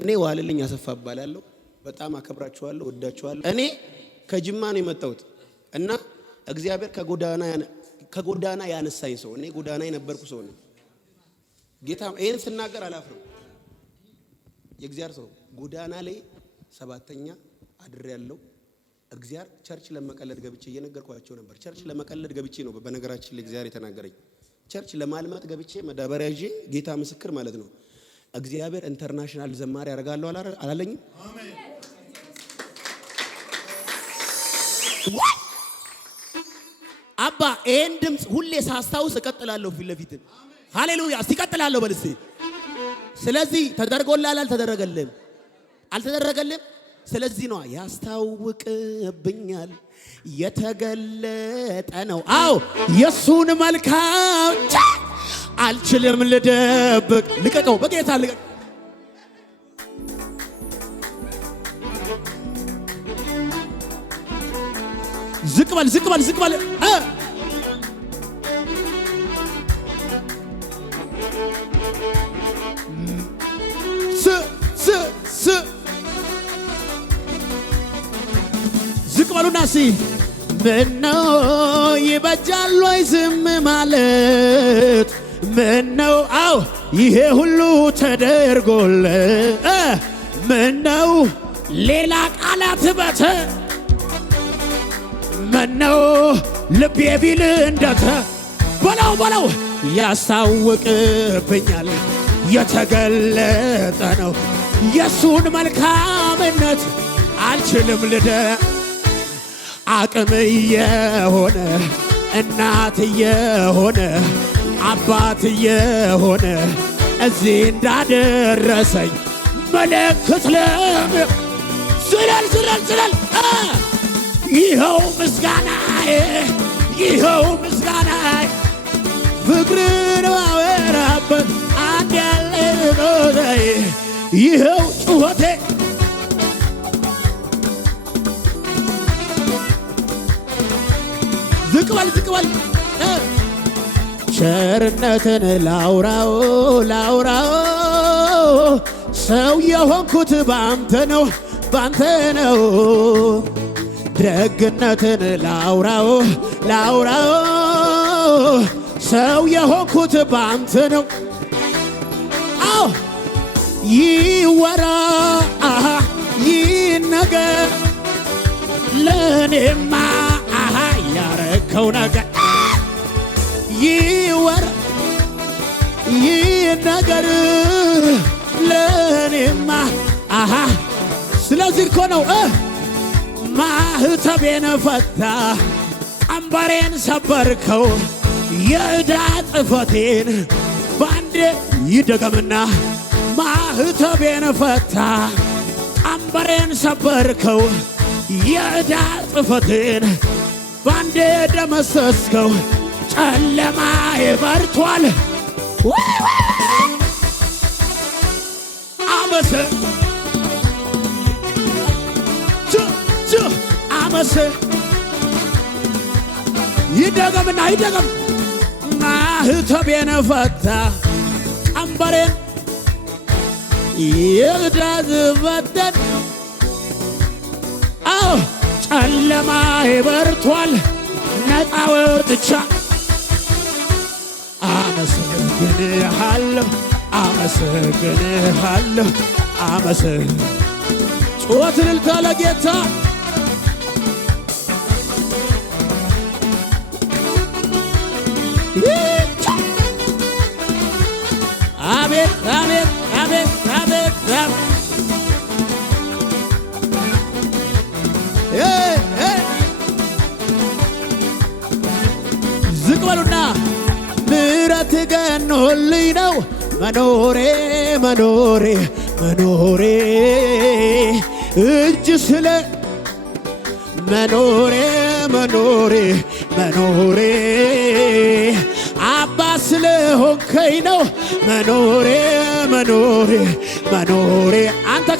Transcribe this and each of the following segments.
እኔ ዋልልኝ አሰፋ እባላለሁ። በጣም አከብራችኋለሁ፣ ወዳችኋለሁ። እኔ ከጅማ ነው የመጣሁት እና እግዚአብሔር ከጎዳና ያነሳኝ ሰው እኔ ጎዳና የነበርኩ ሰው ነኝ። ጌታ ይሄን ስናገር አላፍርም። የእግዚአብሔር ሰው ጎዳና ላይ ሰባተኛ አድሬ ያለው እግዚአብሔር ቸርች ለመቀለድ ገብቼ እየነገርኳቸው ነበር። ቸርች ለመቀለድ ገብቼ ነው በነገራችን ላይ እግዚአብሔር የተናገረኝ። ቸርች ለማልማት ገብቼ መዳበሪያ ይዤ ጌታ ምስክር ማለት ነው። እግዚአብሔር ኢንተርናሽናል ዘማሪ ያደርጋለሁ አላለኝም? አሜን። አባ ይሄን ድምጽ ሁሌ ሳስታውስ እቀጥላለሁ ፊት ለፊት። ሃሌሉያ ሲቀጥላለሁ በልሴ። ስለዚህ ተደርጎላል አልተደረገልም? አልተደረገልም። ስለዚህ ነው ያስታውቅብኛል፣ የተገለጠ ነው። አዎ የሱን መልካም አልችልም ልደብቅ። ልቀቀው በጌታ ልቀቅ። ዝቅ በል ዝቅ በል ዝቅ በል። ዝቅ በሉና ሲ ምነው ይበጃል ወይ ዝም ማለት? ምነው አው ይሄ ሁሉ ተደርጎለ ምነው ሌላ ቃላት በተ ምነው ልቤ ቢል እንደተ በለው በለው ያስታውቅብኛል፣ የተገለጠ ነው የሱን መልካምነት አልችልም ልደ አቅም የሆነ እናት የሆነ አባት የሆነ እዚህ እንዳደረሰኝ መለክት ለም ዝለል ዝለል ዝለል ይኸው ምስጋናዬ ይኸው ምስጋናዬ ፍቅርን ማወራበት አንድ ያለ ኖዛዬ ይኸው ጩኸቴ ዝቅ በል ዝቅ በል። ቸርነትን ላውራው ላውራው ሰው የሆንኩት ባንተ ነው ባንተ ነው። ደግነትን ላውራው ላውራው ሰው የሆንኩት ባንተ ነው። አዎ ይወራ ይነገር ለኔማ ያረከው ነገር ይወራ ይነገር ለኔማ ስለዚህ እኮ ነው ማህተቤን ፈታ ቀንበሬን ሰበርከው የዕዳ ጽሕፈቴን ባንዴ ይደገምና ማህተቤን ፈታ ቀንበሬን ሰበርከው የዕዳ ጽሕፈቴን ባንዴ ደመሰስከው ጨለማዬ በርቷል አመሰ አመሰ ይደገምና ይደገም ማህተቤን ፈታ ቀንበሬን የዕዳ ጽሕፈቴን አዎ ጨለማዬ በርቷል ነፃ ወጥቻ አመሰግንሃለሁ አመሰግንሃለሁ ጩኸት እልልታ ለጌታ አቤት አቤት አቤት አቤት ዝቅ በሉና ምሕረት ገኖልኝ ነው መኖሬ መኖሬ መኖሬ እጅ ስለ መኖሬ መኖሬ መኖሬ አባ ስለሆንከኝ ነው መኖሬ መኖሬ መኖሬ አንተ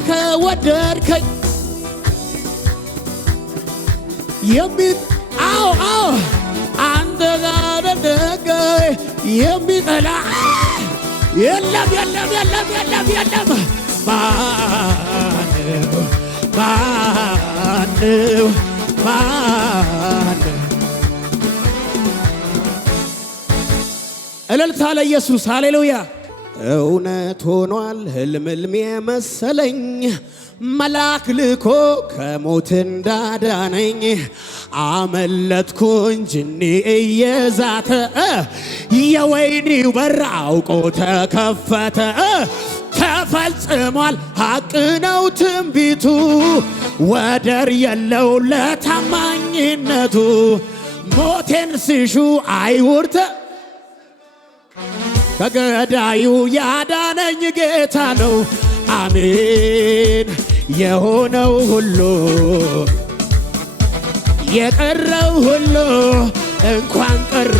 ከወደድከኝ የሚት አዎ አንተ ጋር ደገ የሚጠላ የለም የለም የለም የለም የለም። ማነው ማነው ማነው? እልልታ ለኢየሱስ ሃሌሉያ። እውነት ሆኗል ህልም የመሰለኝ መልአክ ልኮ ከሞት እንዳዳነኝ አመለጥኩኝ ጅኒ እየዛተ የወይኒው በር አውቆ ተከፈተ። ተፈጽሟል ሐቅ ነው ትንቢቱ ወደር የለው ለታማኝነቱ ሞቴን ሲሹ አይሁድ ከገዳዩ ያዳነኝ ጌታ ነው። አሜን የሆነው ሁሉ የቀረው ሁሉ እንኳን ቀረ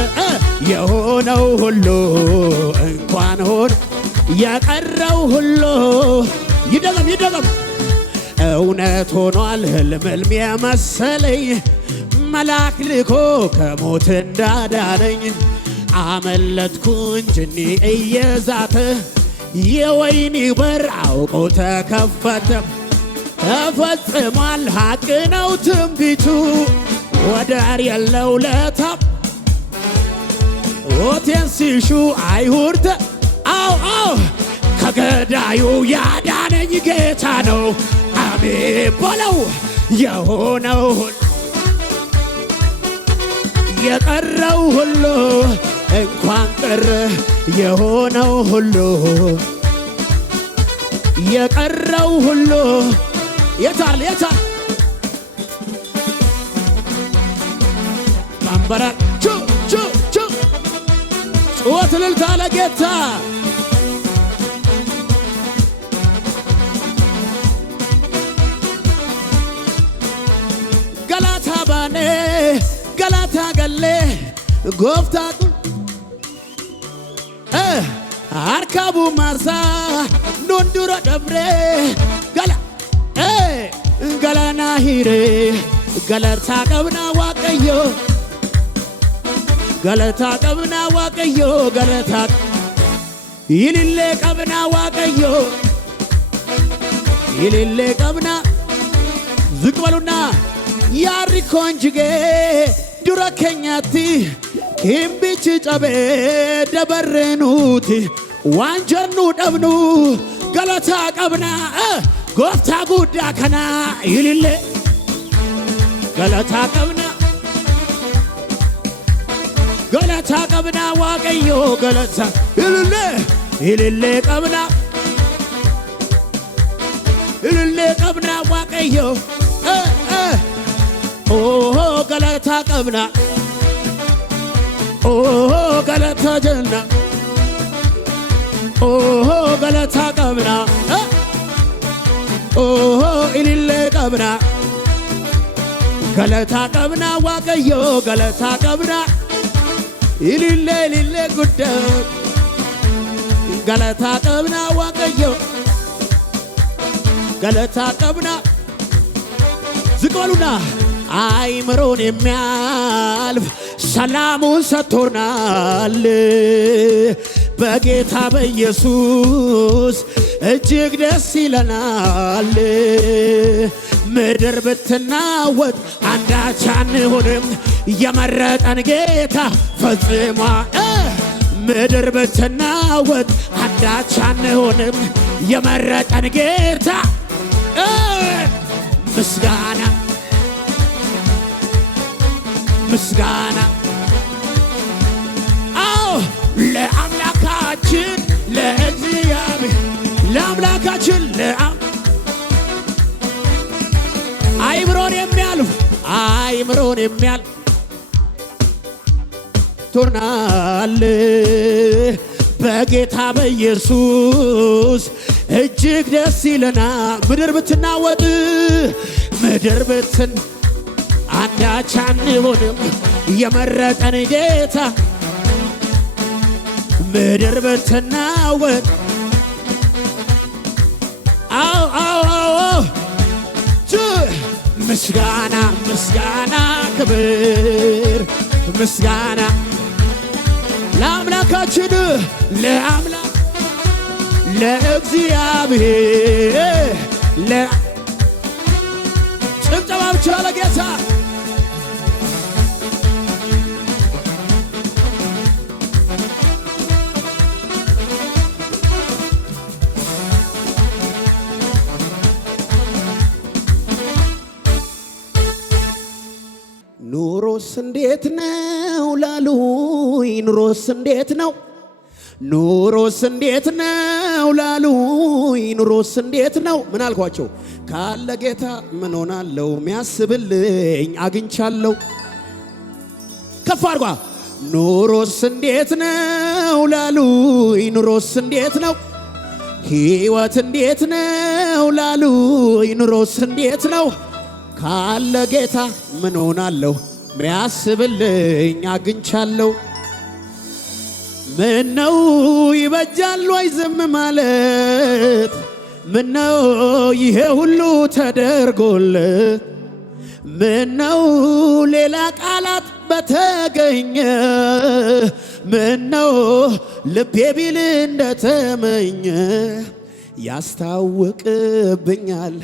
የሆነው ሁሉ እንኳን ሆነ የቀረው ሁሉ ይደገም ይደገም። እውነት ሆኗል ህልም የመሰለኝ መልአክ ልኮ ከሞት እንዳዳነኝ አመለጥኩኝ ጅኒ እየዛተ የወይኒ በር አውቆ ተከፈተ። ተፈጽሟል ሐቅ ነው ትንቢቱ ወደር የለው ለታም ሞቴን ሲሹ አይሁድ አው ከገዳዩ ያዳነኝ ጌታ ነው። አሜን በለው የሆነው የቀረው ሁሉ እንኳን ቀረ የሆነው ሁሉ የቀረው ሁሉ የታል የታል ማንበራ ቹ ቹ ቹ ጩኸት እልልታ ለጌታ ገላታ ባኔ ገላታ ገሌ ጎፍታ አርካቡ ማርሳ ኑንዱሮ ደብሬ ገላ ገላና ሂሬ ገለታ ቀብና ዋቀዮ ገለታ ቀብና ዋቀዮ ገለታ ይልሌ ቀብና ዋቀዮ ይልሌ ቀብና ዝቅ በሉና ያሪ ኮንጅጌ ዱረ ኬኛቲ ኪምቢች ጨቤ ደበሬኑቲ ዋንጀኑ ደብኑ ገለታ ቀብና ጎፍታ ጉዳ ከና ይልሌ ገለታ ቀብና ገለታ ቀብና ዋቀዮ ገለታ ይልሌ ይልሌ ቀብና ይልሌ ቀብና ዋቀዮ ኦሆ ገለታ ቀብና ኦሆ ገለታ ጀና ኦሆ ገለታ ቀብና ኦሆ ኢልሌ ቀብና ገለታ ቀብና ዋቀዮ ገለታ ቀብና ኢልሌ ኢልሌ ጉዳ ገለታ ቀብና ዋቀዮ ገለታ ቀብና ዝቅ በሉና አይምሮን የሚያልፍ ሰላሙን ሰጥቶናል በጌታ በኢየሱስ እጅግ ደስ ይለናል። ምድር ብትናወጥ አንዳች አንሆንም የመረጠን ጌታ ፈጽሟ ምድር ብትናወጥ አንዳች አንሆንም የመረጠን ጌታ ምስጋና ምስጋና አዎ ለአምላካችን ለእግዚአብሔር ለአምላካችን አይምሮን የሚያልፍ ቶርናል በጌታ በኢየሱስ እጅግ ደስ ይለናል። ምድር ብትናወጥ ምድር ብትን አንዳች አንሆንም የመረጠን ጌታ ምድር ብትናወጥ አው ምስጋና ምስጋና ክብር ምስጋና ለአምላካችን ለአምላክ ለእግዚአብሔር ጭብጨባ ብቻ ለጌታ ኑሮስ እንዴት ነው ላሉኝ ኑሮስ እንዴት ነው ኑሮስ እንዴት ነው ላሉኝ ኑሮስ እንዴት ነው ምን አልኳቸው ካለ ጌታ ምን ሆናለሁ ሚያስብልኝ አግኝቻለሁ ከፍ አድርጓ ኑሮስ እንዴት ነው ላሉኝ ኑሮስ እንዴት ነው ሕይወት እንዴት ነው ላሉኝ ኑሮስ እንዴት ነው ካለ ጌታ ምን ሆናለሁ ሚያስብልኝ አግኝቻለሁ ምነው ይበጃል ወይ ዝም ማለት ምነው ይሄ ሁሉ ተደርጎለት ምነው ሌላ ቃላት በተገኘ ምነው ልቤ ቢል እንደተመኘ ያስታውቅብኛል